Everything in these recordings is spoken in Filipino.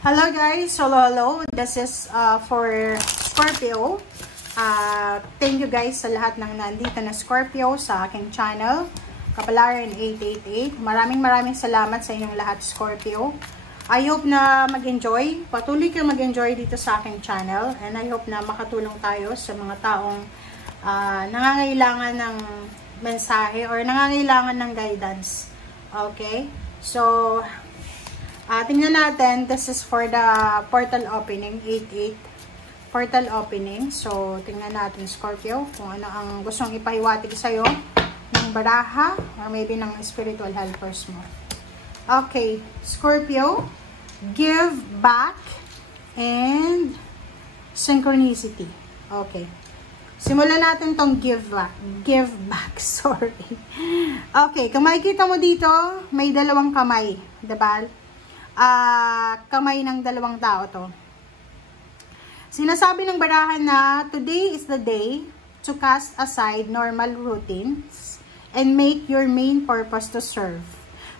Hello guys, hello. This is for Scorpio. Thank you guys sa lahat ng nandito na Scorpio sa aking channel, Kapalaran 888. Maraming salamat sa inyong lahat Scorpio. I hope na mag-enjoy. Patuloy kayong mag-enjoy dito sa aking channel. And I hope na makatulong tayo sa mga taong nangangailangan ng mensahe or nangangailangan ng guidance. Okay? So, tingnan natin, this is for the portal opening, 88 portal opening. So, tingnan natin Scorpio, kung ano ang gustong ipahiwatig sa'yo ng baraha or maybe ng spiritual helpers mo. Okay, Scorpio, give back and synchronicity. Okay. Simulan natin tong give back, sorry. Okay, kung makikita mo dito, may dalawang kamay, diba? Kamay ng dalawang tao to. Sinasabi ng barahan na today is the day to cast aside normal routines and make your main purpose to serve.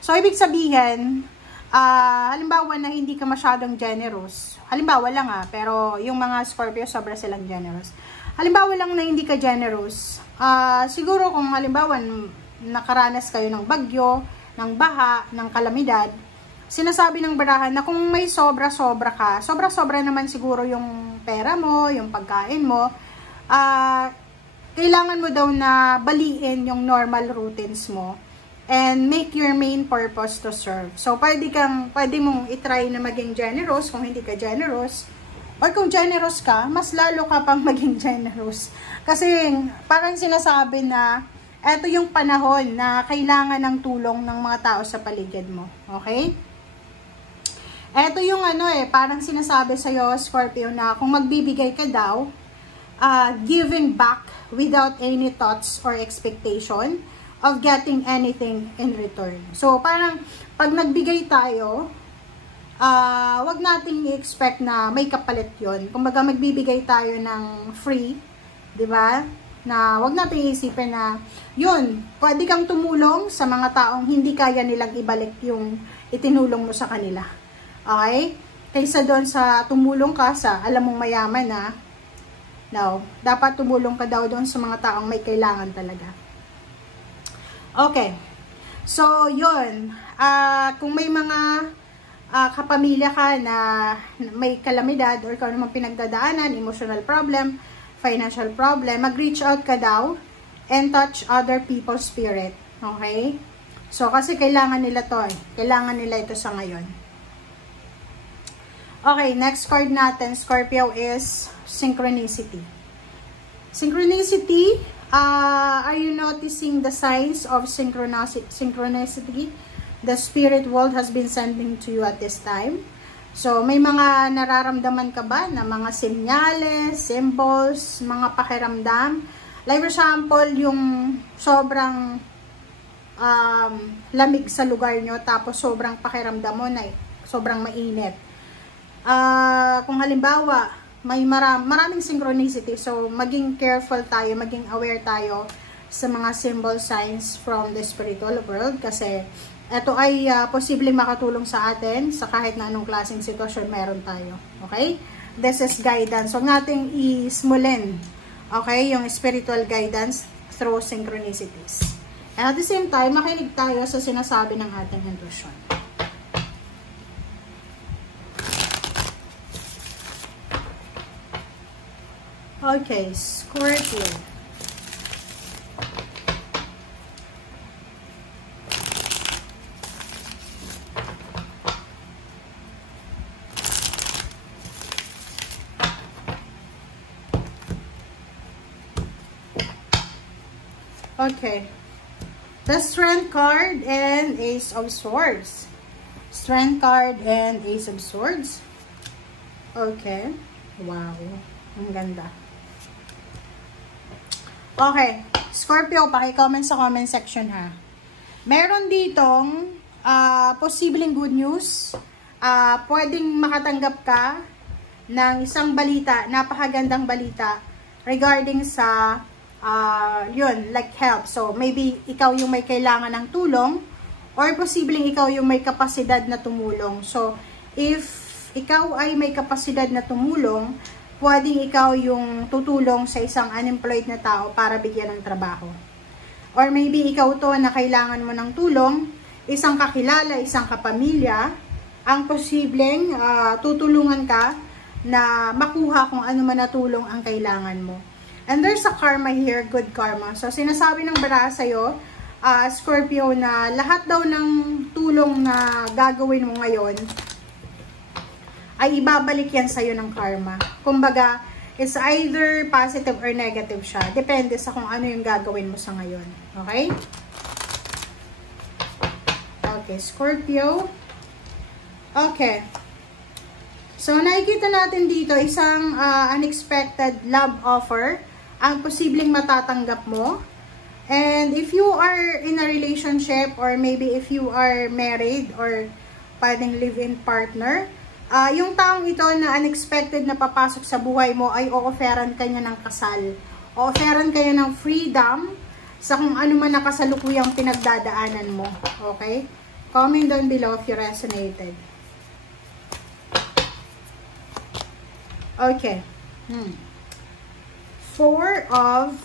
So, ibig sabihin, halimbawa na hindi ka masyadong generous. Halimbawa lang pero yung mga Scorpio sobra silang generous. Halimbawa lang na hindi ka generous. Siguro kung halimbawa nakaranas kayo ng bagyo, ng baha, ng kalamidad, sinasabi ng barahan na kung may sobra-sobra ka, sobra-sobra naman siguro yung pera mo, yung pagkain mo, kailangan mo daw na baliin yung normal routines mo and make your main purpose to serve. So, pwede mong itry na maging generous kung hindi ka generous. Or kung generous ka, mas lalo ka pang maging generous. Kasi parang sinasabi na eto yung panahon na kailangan ng tulong ng mga tao sa paligid mo. Okay? Eto yung parang sinasabi sa'yo, Scorpio, na kung magbibigay ka daw, giving back without any thoughts or expectation of getting anything in return. So, parang pag nagbigay tayo, wag nating i-expect na may kapalit yun. Kumbaga, magbibigay tayo ng free, di ba? Na wag nating isipin na, yun, pwede kang tumulong sa mga taong hindi kaya nilang ibalik yung itinulong mo sa kanila. Okay? Kaysa doon sa tumulong ka sa alam mong mayaman na, no, dapat tumulong ka daw doon sa mga taong may kailangan talaga. Okay. So, yun. Kung may mga kapamilya ka na may kalamidad or kung ano mang pinagdadaanan, emotional problem, financial problem, mag-reach out ka daw and touch other people's spirit. Okay? So, kasi kailangan nila to Kailangan nila ito sa ngayon. Okay, next card natin, Scorpio, is synchronicity. Synchronicity, are you noticing the signs of synchronicity the spirit world has been sending to you at this time? So, may mga nararamdaman ka ba na mga senyales, symbols, mga pakiramdam? Like for example, yung sobrang lamig sa lugar nyo, tapos sobrang pakiramdam mo na sobrang mainit. Kung halimbawa, may maraming synchronicity, so maging careful tayo, maging aware tayo sa mga symbol signs from the spiritual world kasi ito ay posibleng makatulong sa atin sa kahit na anong klaseng sitwasyon meron tayo. Okay? This is guidance. So, nating ismulin, okay, yung spiritual guidance through synchronicities. And at the same time, makinig tayo sa sinasabi ng ating intuition. Okay, Scorpio. Okay. The Strength card and Ace of Swords. Strength card and Ace of Swords. Okay. Wow. Ang ganda. Okay, Scorpio, paki-comment sa comment section ha. Meron ditong posibleng good news. Pwedeng makatanggap ka ng isang balita, napakagandang balita regarding sa yun, like help. So, maybe ikaw yung may kailangan ng tulong or posibleng ikaw yung may kapasidad na tumulong. So, if ikaw ay may kapasidad na tumulong, pwedeng ikaw yung tutulong sa isang unemployed na tao para bigyan ng trabaho. Or maybe ikaw to na kailangan mo ng tulong, isang kakilala, isang kapamilya, ang posibleng tutulungan ka na makuha kung ano man na tulong ang kailangan mo. And there's a karma here, good karma. So sinasabi ng bara sa'yo, Scorpio, na lahat daw ng tulong na gagawin mo ngayon ay ibabalik yan sa'yo ng karma. Kumbaga, it's either positive or negative siya. Depende sa kung ano yung gagawin mo sa ngayon. Okay? Okay, Scorpio. Okay. So, nakikita natin dito isang unexpected love offer ang posibleng matatanggap mo. And if you are in a relationship or maybe if you are married or pwedeng live-in partner, yung taong ito na unexpected na papasok sa buhay mo ay o-offeran ka niya ng kasal. O-offeran kayo ng freedom sa kung ano man na kasalukuyang pinagdadaanan mo. Okay? Comment down below if you resonated. Okay. Four of...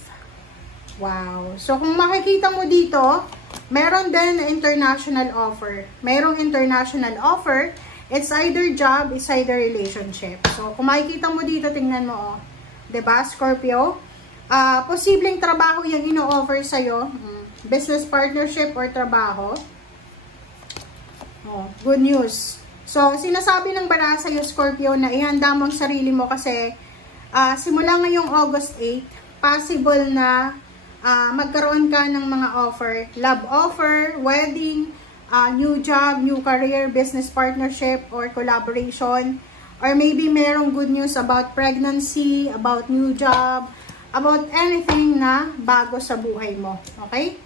Wow. So, kung makikita mo dito, meron din na international offer. Merong international offer. It's either job, it's either relationship. So, kung makikita mo dito, tingnan mo, oh. 'Di ba, Scorpio? Posibleng trabaho yung ino-offer sa'yo. Business partnership or trabaho. Oh, good news. So, sinasabi ng bara sa'yo, Scorpio, na ihanda mo ang sarili mo kasi simula ngayong August 8, possible na magkaroon ka ng mga offer. Love offer, wedding, new job, new career, business partnership, or collaboration. Or maybe merong good news about pregnancy, about new job, about anything na bago sa buhay mo. Okay?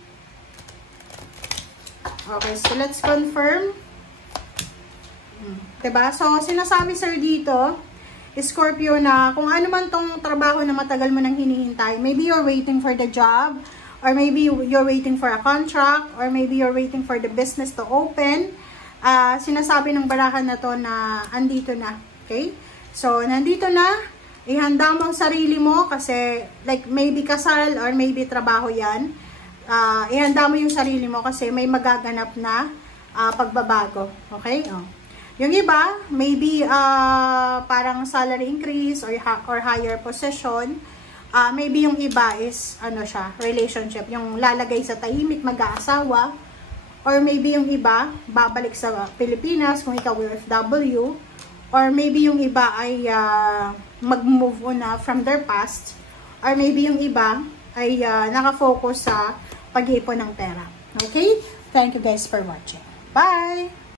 Okay, so let's confirm. Diba? So, sinasabi sir dito, Scorpio, na kung ano man tong trabaho na matagal mo nang hinihintay, maybe you're waiting for the job, or maybe you're waiting for a contract, or maybe you're waiting for the business to open. Sinasabi ng barahan na to na andito na. Okay? So, nandito na. Ihanda mo ang sarili mo kasi like maybe kasal or maybe trabaho yan. Ihanda mo yung sarili mo kasi may magaganap na pagbabago. Okay? Oh. Yung iba, maybe parang salary increase or higher position. Maybe yung iba is, ano siya, relationship. Yung lalagay sa tahimik, mag-aasawa. Or maybe yung iba, babalik sa Pilipinas kung ikaw OFW. Or maybe yung iba ay mag-move on na from their past. Or maybe yung iba ay nakafocus sa pag-iipon ng pera. Okay? Thank you guys for watching. Bye!